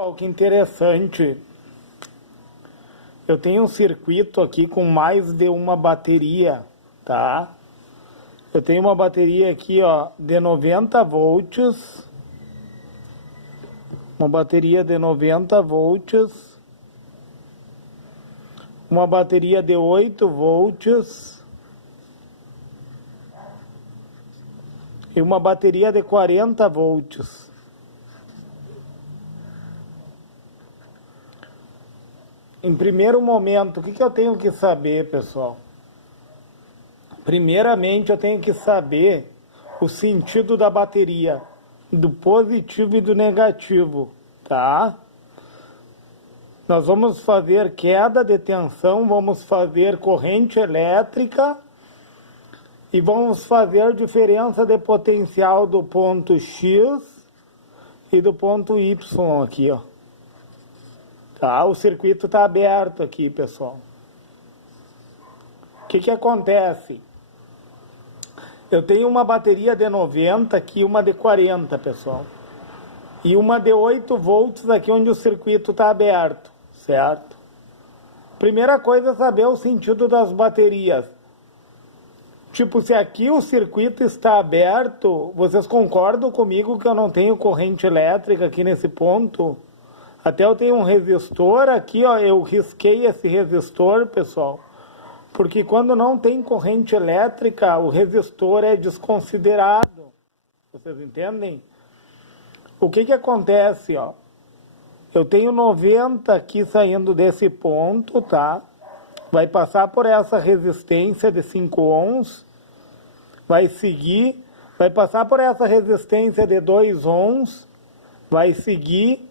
Olha que interessante. Eu tenho um circuito aqui com mais de uma bateria, tá? Eu tenho uma bateria aqui, ó, de 90 volts. Uma bateria de 90 volts. Uma bateria de 8 volts. E uma bateria de 40 volts. Em primeiro momento, o que eu tenho que saber, pessoal? Primeiramente, eu tenho que saber o sentido da bateria, do positivo e do negativo, tá? Nós vamos fazer queda de tensão, vamos fazer corrente elétrica e vamos fazer diferença de potencial do ponto X e do ponto Y aqui, ó. Tá? O circuito está aberto aqui, pessoal. O que acontece? Eu tenho uma bateria de 90 aqui, uma de 40, pessoal. E uma de 8 volts aqui onde o circuito está aberto, certo? Primeira coisa é saber o sentido das baterias. Tipo, se aqui o circuito está aberto, vocês concordam comigo que eu não tenho corrente elétrica aqui nesse ponto? Até eu tenho um resistor aqui, ó, eu risquei esse resistor, pessoal, porque quando não tem corrente elétrica, o resistor é desconsiderado. Vocês entendem? O que acontece, ó? Eu tenho 90 aqui saindo desse ponto, tá? Vai passar por essa resistência de 5 ohms, vai seguir, vai passar por essa resistência de 2 ohms, vai seguir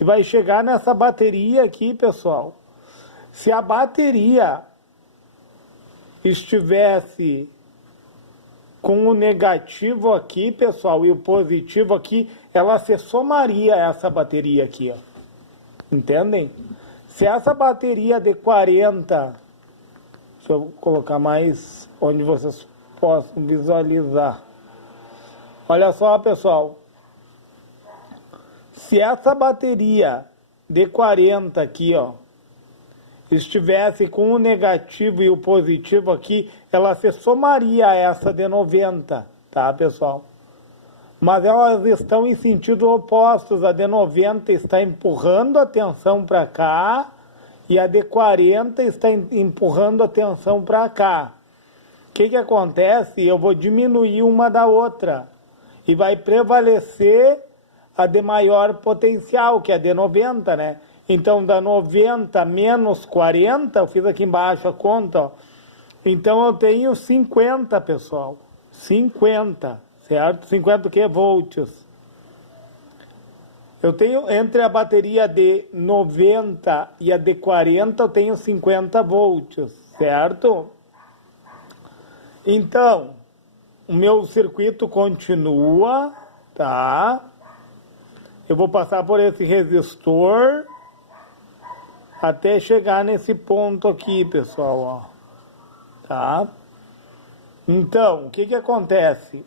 e vai chegar nessa bateria aqui, pessoal. Se a bateria estivesse com o negativo aqui, pessoal, e o positivo aqui, ela se somaria a essa bateria aqui, ó. Entendem? Se essa bateria de 40, deixa eu colocar mais onde vocês possam visualizar. Olha só, pessoal. Se essa bateria de 40 aqui, ó, estivesse com o negativo e o positivo aqui, ela se somaria a essa de 90, tá, pessoal? Mas elas estão em sentido opostos. A de 90 está empurrando a tensão para cá e a de 40 está empurrando a tensão para cá. O que acontece? Eu vou diminuir uma da outra e vai prevalecer a de maior potencial, que é a de 90, né? Então, da 90 menos 40, eu fiz aqui embaixo a conta, ó. Então, eu tenho 50, pessoal. 50, certo? 50 o quê? Volts. Eu tenho, entre a bateria de 90 e a de 40, eu tenho 50 volts, certo? Então, o meu circuito continua, tá? Eu vou passar por esse resistor até chegar nesse ponto aqui, pessoal, ó. Tá? Então, o que acontece?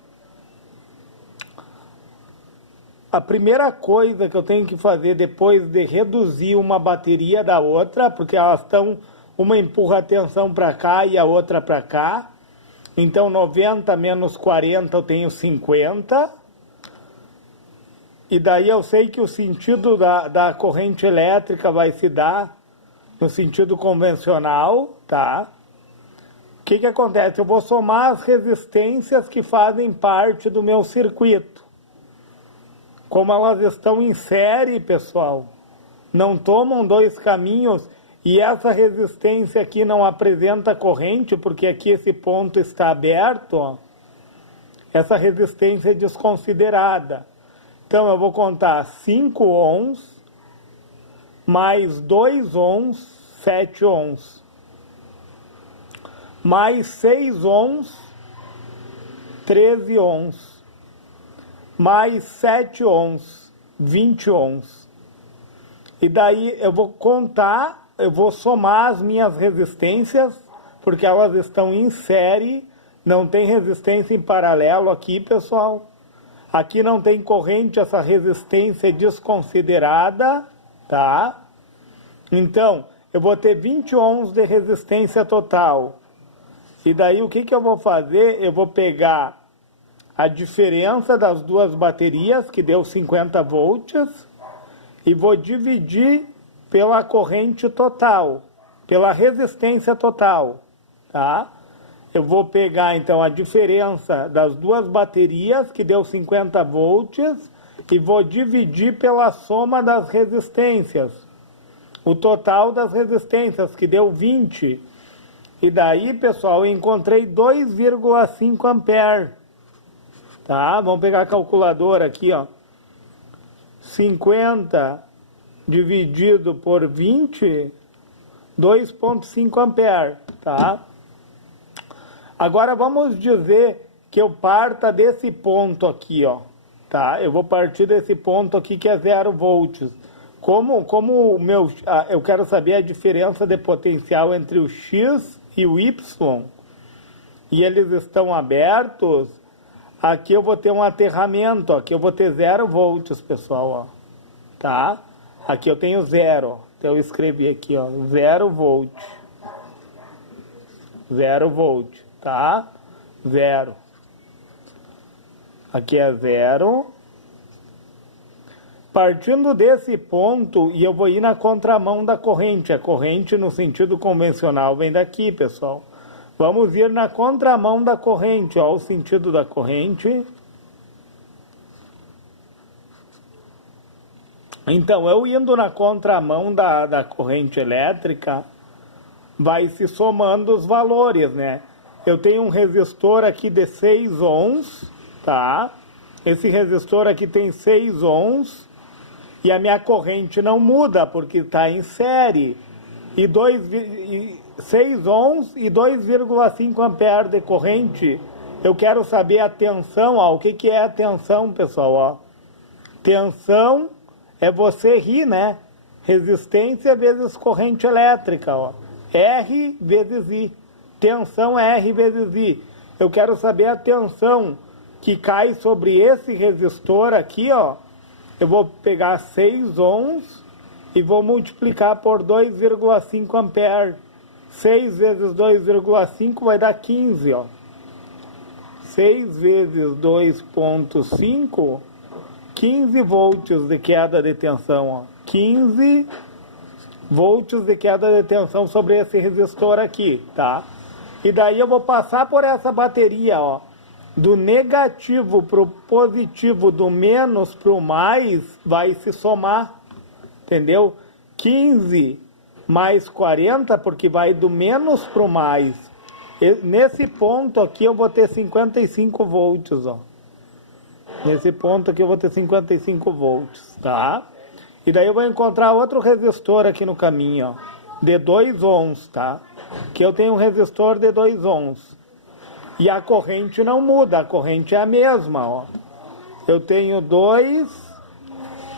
A primeira coisa que eu tenho que fazer depois de reduzir uma bateria da outra, porque elas estão, uma empurra a tensão para cá e a outra para cá. Então, 90 menos 40 eu tenho 50. E daí eu sei que o sentido da corrente elétrica vai se dar no sentido convencional, tá? O que acontece? Eu vou somar as resistências que fazem parte do meu circuito. Como elas estão em série, pessoal, não tomam dois caminhos, e essa resistência aqui não apresenta corrente, porque aqui esse ponto está aberto, ó. Essa resistência é desconsiderada. Então, eu vou contar 5 ohms, mais 2 ohms, 7 ohms. Mais 6 ohms, 13 ohms. Mais 7 ohms, 20 ohms. E daí eu vou contar, eu vou somar as minhas resistências, porque elas estão em série, não tem resistência em paralelo aqui, pessoal. Aqui não tem corrente, essa resistência é desconsiderada, tá? Então, eu vou ter 20 ohms de resistência total. E daí o que eu vou fazer? Eu vou pegar a diferença das duas baterias, que deu 50 volts, e vou dividir pela corrente total, pela resistência total, tá? Eu vou pegar, então, a diferença das duas baterias, que deu 50 volts, e vou dividir pela soma das resistências. O total das resistências, que deu 20. E daí, pessoal, eu encontrei 2,5 amperes. Tá? Vamos pegar a calculadora aqui, ó. 50 dividido por 20, 2,5 amperes, tá? Agora vamos dizer que eu parta desse ponto aqui, ó, tá? Eu vou partir desse ponto aqui que é 0 volts. Como o meu, eu quero saber a diferença de potencial entre o X e o Y, e eles estão abertos, aqui eu vou ter um aterramento, aqui eu vou ter 0 volts, pessoal, ó, tá? Aqui eu tenho 0, ó. Então eu escrevi aqui, ó, 0 volt. 0 volt, tá? 0. Aqui é 0. Partindo desse ponto, e eu vou ir na contramão da corrente. A corrente no sentido convencional vem daqui, pessoal. Vamos ir na contramão da corrente, ó, o sentido da corrente. Então, eu indo na contramão da corrente elétrica, vai se somando os valores, né? Eu tenho um resistor aqui de 6 ohms, tá? Esse resistor aqui tem 6 ohms. E a minha corrente não muda, porque está em série. E 6 ohms e 2,5 amperes de corrente. Eu quero saber a tensão. Ó. O que é a tensão, pessoal? Ó. Tensão é você rir, né? Resistência vezes corrente elétrica. Ó. R vezes I. Tensão é R vezes I. Eu quero saber a tensão que cai sobre esse resistor aqui, ó. Eu vou pegar 6 ohms e vou multiplicar por 2,5 amperes. 6 vezes 2,5 vai dar 15, ó. 6 vezes 2,5, 15 volts de queda de tensão, ó. 15 volts de queda de tensão sobre esse resistor aqui, tá? E daí eu vou passar por essa bateria, ó. Do negativo para o positivo, do menos para o mais, vai se somar, entendeu? 15 mais 40, porque vai do menos para o mais. Nesse ponto aqui eu vou ter 55 volts, ó. Nesse ponto aqui eu vou ter 55 volts, tá? E daí eu vou encontrar outro resistor aqui no caminho, ó, de 2 ohms, tá? Que eu tenho um resistor de 2 ohms. E a corrente não muda, a corrente é a mesma, ó. Eu tenho 2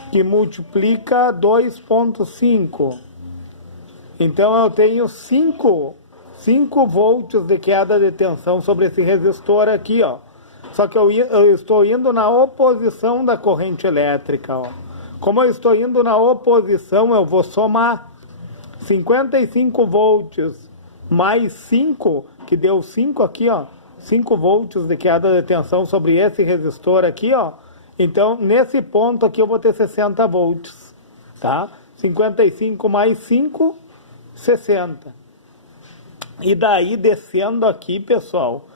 que multiplica 2,5. Então eu tenho 5 volts de queda de tensão sobre esse resistor aqui, ó. Só que eu estou indo na oposição da corrente elétrica, ó. Como eu estou indo na oposição, eu vou somar 55 volts mais 5, que deu 5 aqui, ó. 5 volts de queda de tensão sobre esse resistor aqui, ó. Então, nesse ponto aqui eu vou ter 60 volts, tá? 55 mais 5, 60. E daí, descendo aqui, pessoal,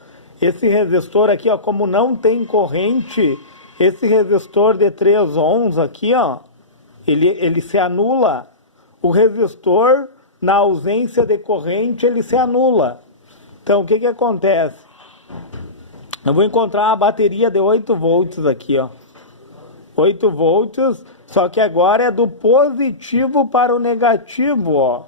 esse resistor aqui, ó, como não tem corrente, esse resistor de 3 ohms aqui, ó, ele se anula. O resistor, na ausência de corrente, ele se anula. Então, o que acontece? Eu vou encontrar uma bateria de 8 volts aqui, ó. 8 volts, só que agora é do positivo para o negativo, ó.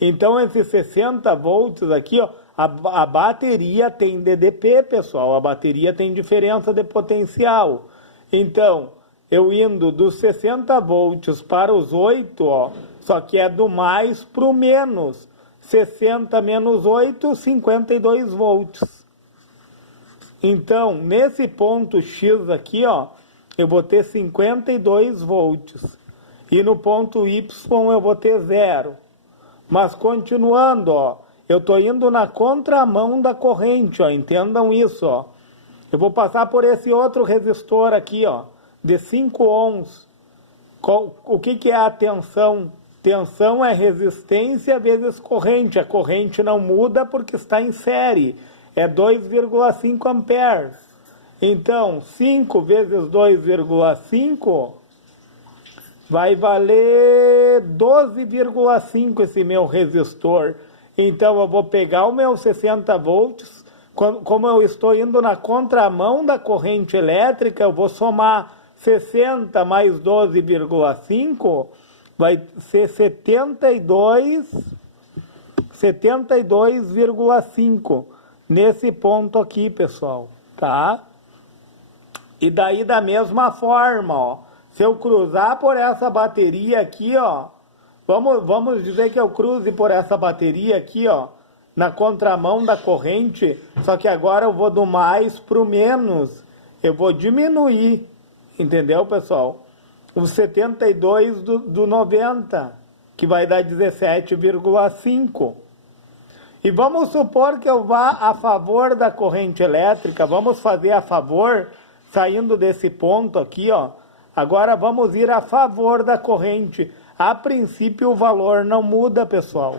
Então, esses 60 volts aqui, ó, a bateria tem DDP, pessoal. A bateria tem diferença de potencial. Então, eu indo dos 60 volts para os 8, ó, só que é do mais para o menos. 60 menos 8, 52 volts. Então, nesse ponto X aqui, ó, eu vou ter 52 volts. E no ponto Y eu vou ter 0. Mas continuando, ó, eu estou indo na contramão da corrente, ó, entendam isso, ó. Eu vou passar por esse outro resistor aqui, ó, de 5 ohms. O que é a tensão? Tensão é resistência vezes corrente. A corrente não muda porque está em série. É 2,5 amperes. Então, 5 vezes 2,5 vai valer 12,5 esse meu resistor. Então, eu vou pegar o meu 60 volts. Como eu estou indo na contramão da corrente elétrica, eu vou somar 60 mais 12,5, vai ser 72,5 nesse ponto aqui, pessoal, tá? E daí da mesma forma, ó, se eu cruzar por essa bateria aqui, ó, vamos dizer que eu cruze por essa bateria aqui, ó, na contramão da corrente, só que agora eu vou do mais para o menos, eu vou diminuir, entendeu, pessoal? O 72 do 90, que vai dar 17,5. E vamos supor que eu vá a favor da corrente elétrica, vamos fazer a favor, saindo desse ponto aqui, ó. Agora vamos ir a favor da corrente. A princípio o valor não muda, pessoal.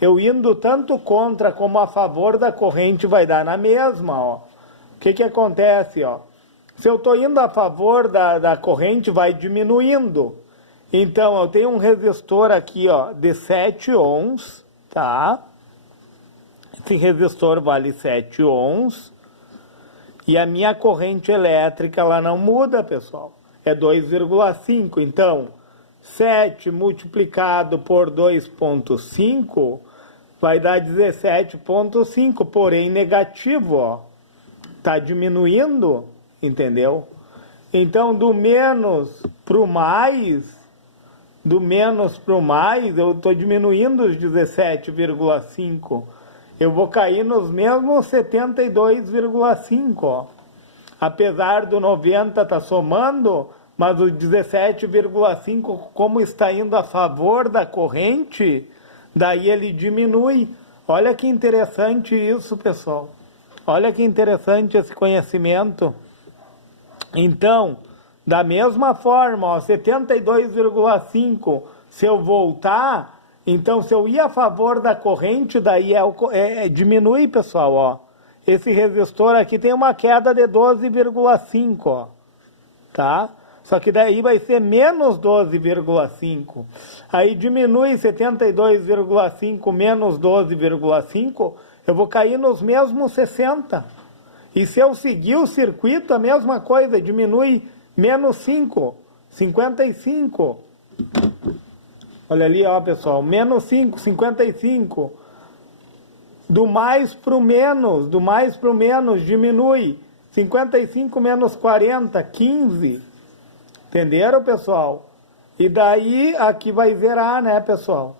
Eu indo tanto contra como a favor da corrente vai dar na mesma, ó. O que acontece, ó? Se eu estou indo a favor da corrente, vai diminuindo. Então, eu tenho um resistor aqui, ó, de 7 ohms, tá? Esse resistor vale 7 ohms. E a minha corrente elétrica, ela não muda, pessoal. É 2,5. Então, 7 multiplicado por 2,5 vai dar 17,5, porém negativo, ó. Tá diminuindo, entendeu? Então, do menos para o mais, eu estou diminuindo os 17,5. Eu vou cair nos mesmos 72,5, ó. Apesar do 90 tá somando, mas o 17,5, como está indo a favor da corrente, daí ele diminui. Olha que interessante isso, pessoal. Olha que interessante esse conhecimento. Então, da mesma forma, ó, 72,5, se eu voltar, então se eu ir a favor da corrente, daí diminui, pessoal, ó. Esse resistor aqui tem uma queda de 12,5, ó, tá? Só que daí vai ser menos 12,5. Aí diminui 72,5 menos 12,5, eu vou cair nos mesmos 60. E se eu seguir o circuito, a mesma coisa, diminui menos 5, 55. Olha ali, ó, pessoal, menos 5, 55. Do mais para o menos, diminui. 55 menos 40, 15. Entenderam, pessoal? E daí aqui vai zerar, né, pessoal?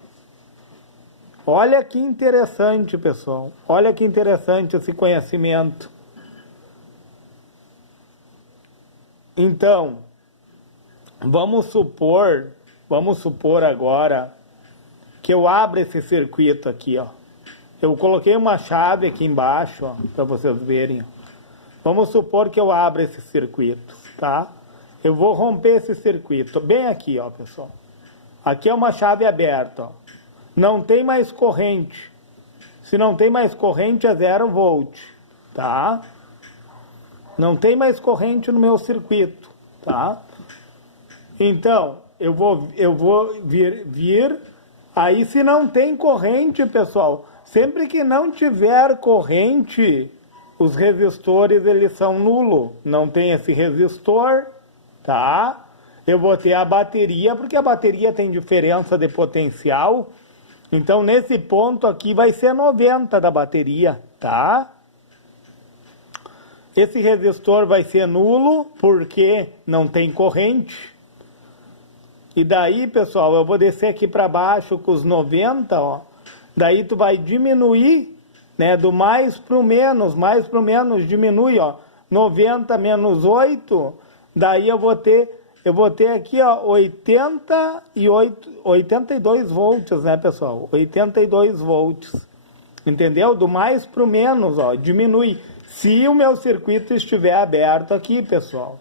Olha que interessante, pessoal. Olha que interessante esse conhecimento. Então, vamos supor agora que eu abro esse circuito aqui, ó. Eu coloquei uma chave aqui embaixo, ó, para vocês verem. Vamos supor que eu abro esse circuito, tá? Eu vou romper esse circuito, bem aqui, ó, pessoal. Aqui é uma chave aberta, ó. Não tem mais corrente. Se não tem mais corrente, é 0 volt, tá? Não tem mais corrente no meu circuito, tá? Então, eu vou vir. Aí, se não tem corrente, pessoal, sempre que não tiver corrente, os resistores, eles são nulos. Não tem esse resistor, tá? Eu vou ter a bateria, porque a bateria tem diferença de potencial. Então, nesse ponto aqui, vai ser 90 da bateria, tá? Esse resistor vai ser nulo, porque não tem corrente. E daí, pessoal, eu vou descer aqui para baixo com os 90, ó. Daí tu vai diminuir, né, do mais para o menos diminui, ó. 90 menos 8 Daí eu vou ter aqui, ó, 82 volts, né, pessoal? 82 volts. Entendeu? Do mais para o menos, ó, diminui. Se o meu circuito estiver aberto aqui, pessoal.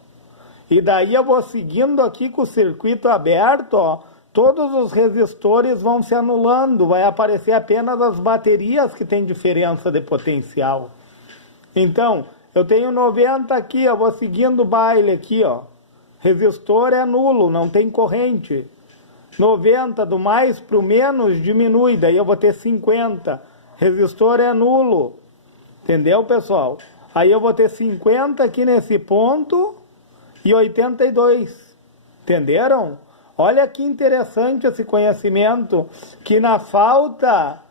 E daí eu vou seguindo aqui com o circuito aberto, ó, todos os resistores vão se anulando, vai aparecer apenas as baterias que têm diferença de potencial. Então, eu tenho 90 aqui, eu vou seguindo o baile aqui, ó. Resistor é nulo, não tem corrente. 90 do mais para o menos diminui, daí eu vou ter 50. Resistor é nulo. Entendeu, pessoal? Aí eu vou ter 50 aqui nesse ponto e 82. Entenderam? Olha que interessante esse conhecimento, que na falta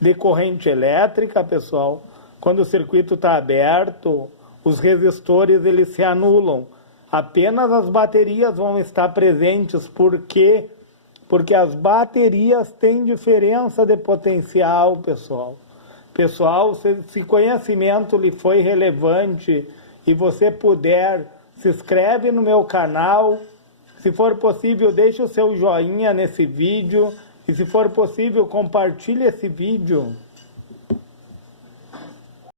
de corrente elétrica, pessoal, quando o circuito está aberto, os resistores eles se anulam. Apenas as baterias vão estar presentes. Por quê? Porque as baterias têm diferença de potencial, pessoal. Pessoal, se esse conhecimento lhe foi relevante e você puder, se inscreve no meu canal. Se for possível, deixe o seu joinha nesse vídeo. E se for possível, compartilhe esse vídeo.